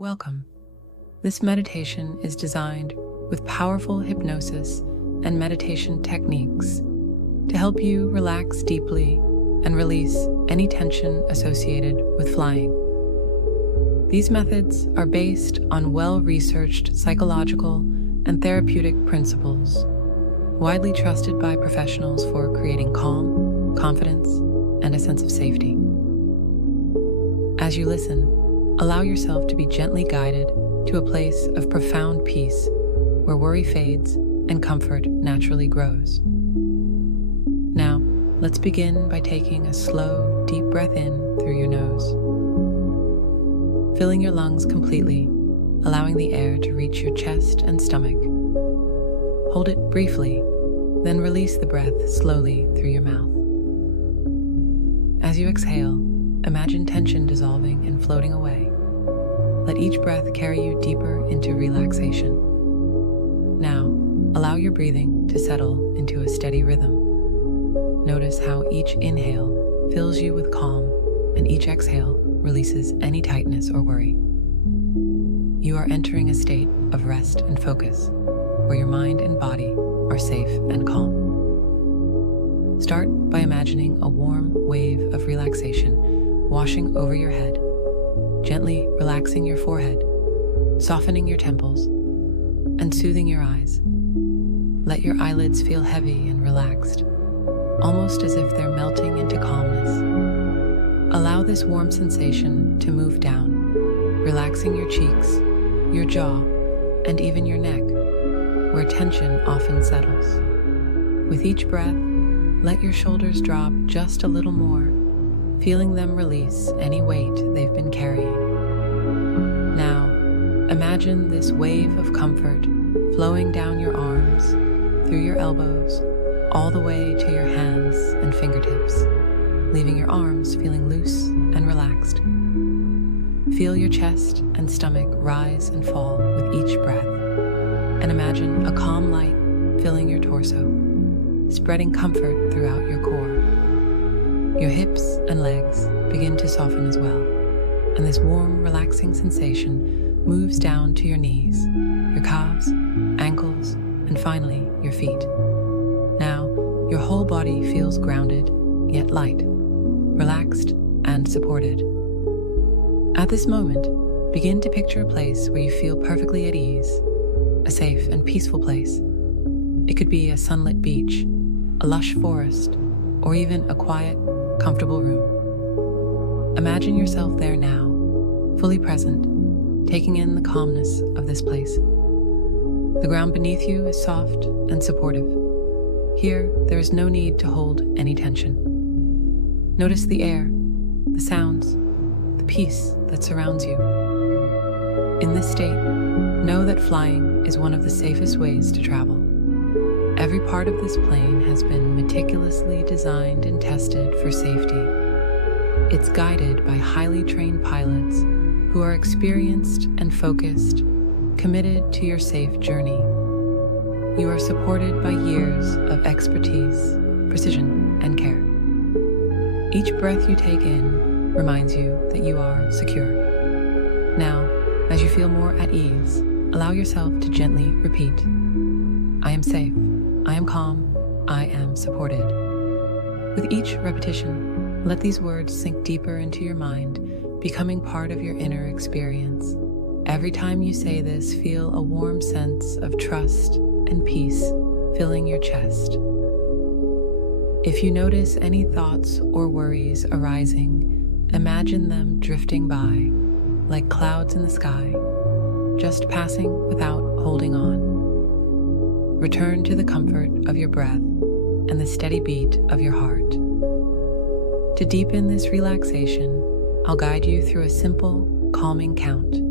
Welcome. This meditation is designed with powerful hypnosis and meditation techniques to help you relax deeply and release any tension associated with flying. These methods are based on well-researched psychological and therapeutic principles, widely trusted by professionals for creating calm, confidence, and a sense of safety. As you listen, allow yourself to be gently guided to a place of profound peace where worry fades and comfort naturally grows. Now, let's begin by taking a slow, deep breath in through your nose, filling your lungs completely, allowing the air to reach your chest and stomach. Hold it briefly, then release the breath slowly through your mouth. As you exhale, imagine tension dissolving and floating away. Let each breath carry you deeper into relaxation. Now, allow your breathing to settle into a steady rhythm. Notice how each inhale fills you with calm and each exhale releases any tightness or worry. You are entering a state of rest and focus, where your mind and body are safe and calm. Start by imagining a warm wave of relaxation washing over your head, gently relaxing your forehead, softening your temples, and soothing your eyes. Let your eyelids feel heavy and relaxed, almost as if they're melting into calmness. Allow this warm sensation to move down, relaxing your cheeks, your jaw, and even your neck, where tension often settles. With each breath, let your shoulders drop just a little more, feeling them release any weight they've been carrying. Now, imagine this wave of comfort flowing down your arms, through your elbows, all the way to your hands and fingertips, leaving your arms feeling loose and relaxed. Feel your chest and stomach rise and fall with each breath, and imagine a calm light filling your torso, spreading comfort throughout your core. Your hips and legs begin to soften as well, and this warm, relaxing sensation moves down to your knees, your calves, ankles, and finally, your feet. Now, your whole body feels grounded, yet light, relaxed, and supported. At this moment, begin to picture a place where you feel perfectly at ease, a safe and peaceful place. It could be a sunlit beach, a lush forest, or even a quiet, comfortable room. Imagine yourself there now, fully present, taking in the calmness of this place. The ground beneath you is soft and supportive. Here, there is no need to hold any tension. Notice the air, the sounds, the peace that surrounds you. In this state, know that flying is one of the safest ways to travel. Every part of this plane has been meticulously designed and tested for safety. It's guided by highly trained pilots who are experienced and focused, committed to your safe journey. You are supported by years of expertise, precision, and care. Each breath you take in reminds you that you are secure. Now, as you feel more at ease, allow yourself to gently repeat, I am safe, I am calm, I am supported. With each repetition, let these words sink deeper into your mind, becoming part of your inner experience. Every time you say this, feel a warm sense of trust and peace filling your chest. If you notice any thoughts or worries arising, imagine them drifting by, like clouds in the sky, just passing without holding on. Return to the comfort of your breath and the steady beat of your heart. To deepen this relaxation, I'll guide you through a simple, calming count.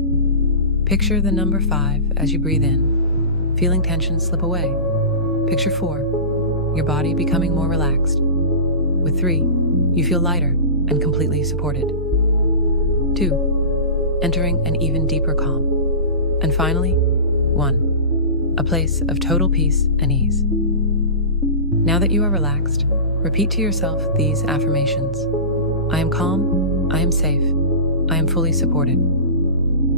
Picture the number 5 as you breathe in, feeling tension slip away. Picture 4, your body becoming more relaxed. With 3, you feel lighter and completely supported. 2, entering an even deeper calm. And finally, 1. A place of total peace and ease. Now that you are relaxed, repeat to yourself these affirmations. I am calm, I am safe, I am fully supported.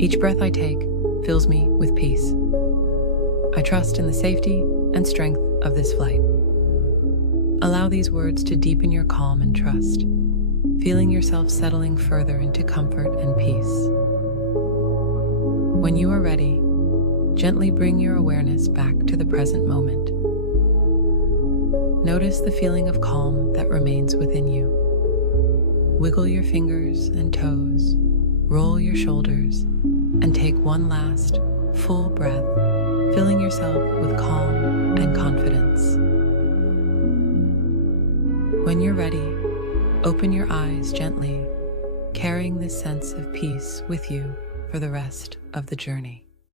Each breath I take fills me with peace. I trust in the safety and strength of this flight. Allow these words to deepen your calm and trust, feeling yourself settling further into comfort and peace. When you are ready, gently bring your awareness back to the present moment. Notice the feeling of calm that remains within you. Wiggle your fingers and toes, roll your shoulders, and take one last, full breath, filling yourself with calm and confidence. When you're ready, open your eyes gently, carrying this sense of peace with you for the rest of the journey.